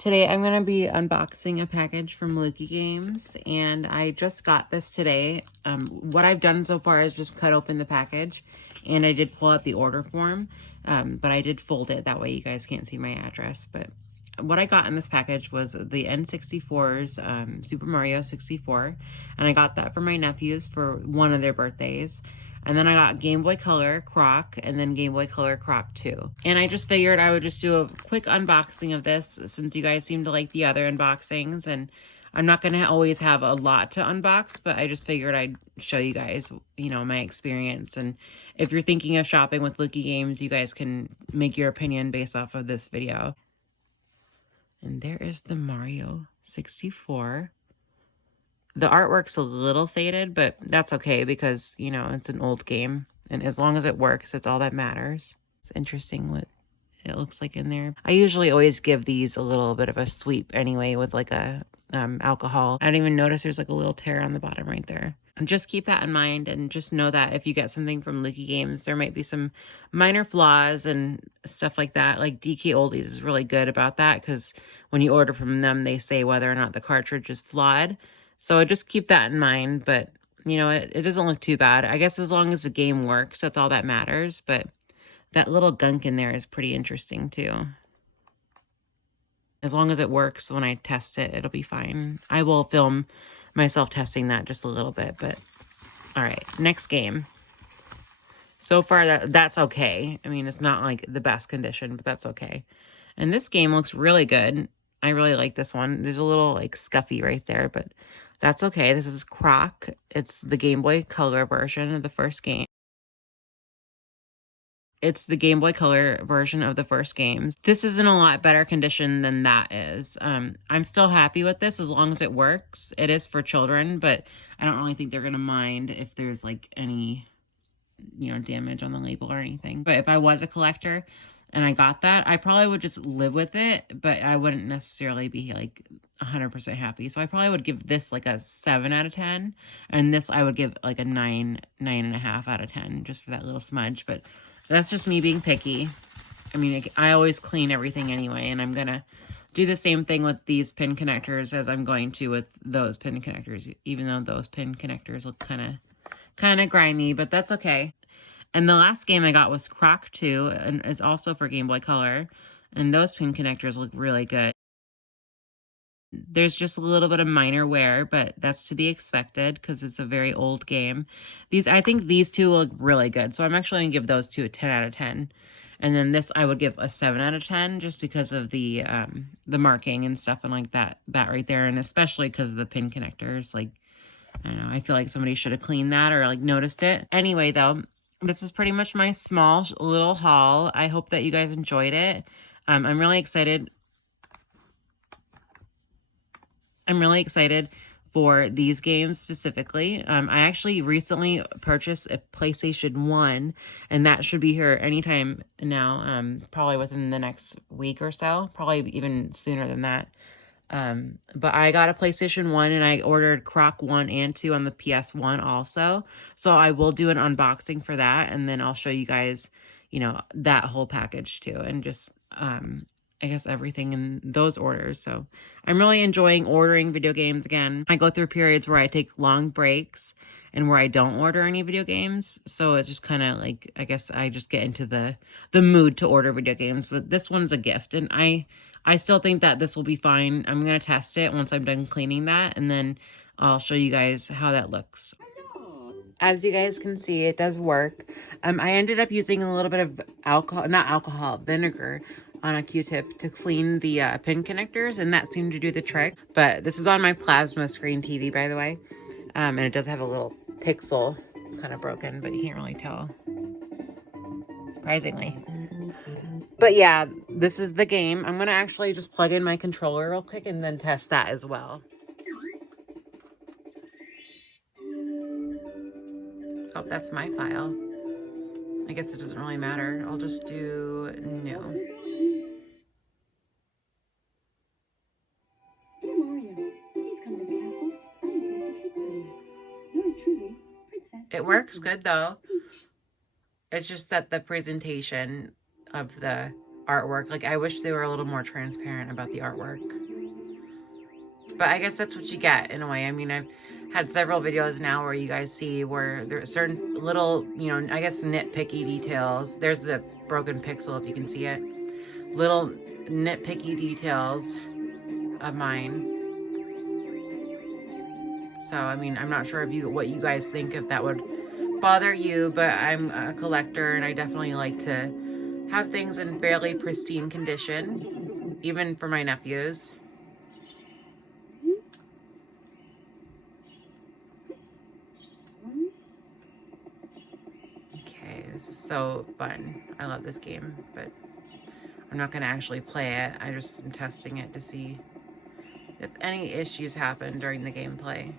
Today I'm going to be unboxing a package from Lukie Games, and I just got this today. What I've done so far is just cut open the package, and I did pull out the order form, but I did fold it. That way you guys can't see my address. But what I got in this package was the N64's Super Mario 64, and I got that for my nephews for one of their birthdays. And then I got Game Boy Color Croc, and then Game Boy Color Croc 2. And I just figured I would just do a quick unboxing of this since you guys seem to like the other unboxings. And I'm not going to always have a lot to unbox, but I just figured I'd show you guys, my experience. And if you're thinking of shopping with Lukie Games, you guys can make your opinion based off of this video. And there is the Mario 64. The artwork's a little faded, but that's okay because, it's an old game. And as long as it works, it's all that matters. It's interesting what it looks like in there. I usually always give these a little bit of a sweep anyway with like a alcohol. I didn't even notice there's like a little tear on the bottom right there. And just keep that in mind and just know that if you get something from Lukie Games, there might be some minor flaws and stuff like that. Like DK Oldies is really good about that because when you order from them, they say whether or not the cartridge is flawed. So just keep that in mind, but it doesn't look too bad. I guess as long as the game works, that's all that matters, but that little gunk in there is pretty interesting too. As long as it works when I test it, it'll be fine. I will film myself testing that just a little bit, but all right, next game. So far, that's okay. I mean, it's not like the best condition, but that's okay. And this game looks really good. I really like this one. There's a little like scuffy right there, but that's okay. This is Croc. It's the Game Boy Color version of the first game. It's the Game Boy Color version of the first games. This is in a lot better condition than that is. I'm still happy with this as long as it works. It is for children, but I don't really think they're going to mind if there's like any, damage on the label or anything. But if I was a collector and I got that, I probably would just live with it, but I wouldn't necessarily be like 100% happy. So I probably would give this like a 7 out of 10. And this I would give like a 9.5 out of 10 just for that little smudge. But that's just me being picky. I mean, I always clean everything anyway, and I'm going to do the same thing with these pin connectors as I'm going to with those pin connectors, even though those pin connectors look kind of grimy, but that's okay. And the last game I got was Croc 2, and it's also for Game Boy Color, and those pin connectors look really good. There's just a little bit of minor wear, but that's to be expected because it's a very old game. I think these two look really good, so I'm actually going to give those two a 10 out of 10. And then this I would give a 7 out of 10 just because of the marking and stuff and like that right there, and especially because of the pin connectors. Like, I don't know, I feel like somebody should have cleaned that or like noticed it. Anyway, though, this is pretty much my small little haul. I hope that you guys enjoyed it. I'm really excited. I'm really excited for these games specifically. I actually recently purchased a PlayStation 1, and that should be here anytime now, probably within the next week or so, probably even sooner than that. But I got a PlayStation 1 and I ordered Croc 1 and 2 on the PS1 also. So I will do an unboxing for that, and then I'll show you guys, that whole package too, and just I guess everything in those orders. So I'm really enjoying ordering video games again. I go through periods where I take long breaks and where I don't order any video games. So it's just kind of like, I guess I just get into the mood to order video games. But this one's a gift, and I still think that this will be fine. I'm going to test it once I'm done cleaning that, and then I'll show you guys how that looks. As you guys can see, it does work. I ended up using a little bit of vinegar on a Q-tip to clean the pin connectors, and that seemed to do the trick. But this is on my plasma screen TV, by the way. And it does have a little pixel kind of broken, but you can't really tell, surprisingly. But yeah, this is the game. I'm going to actually just plug in my controller real quick and then test that as well. Oh, that's my file. I guess it doesn't really matter. I'll just do new. It works good though. It's just that the presentation of the artwork. Like, I wish they were a little more transparent about the artwork. But I guess that's what you get in a way. I mean, I've had several videos now where you guys see where there are certain little, you know, I guess nitpicky details. There's the broken pixel if you can see it. Little nitpicky details of mine. So, I mean, I'm not sure if what you guys think, if that would bother you, but I'm a collector and I definitely like to have things in fairly pristine condition, even for my nephews. Okay, this is so fun. I love this game, but I'm not going to actually play it. I just am testing it to see if any issues happen during the gameplay.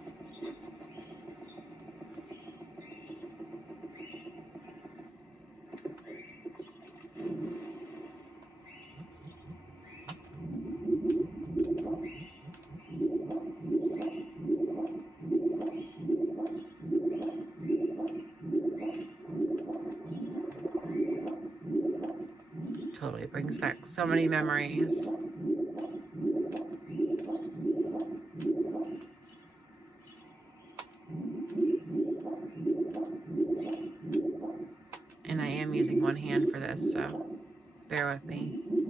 Totally brings back so many memories. And I am using one hand for this, so bear with me.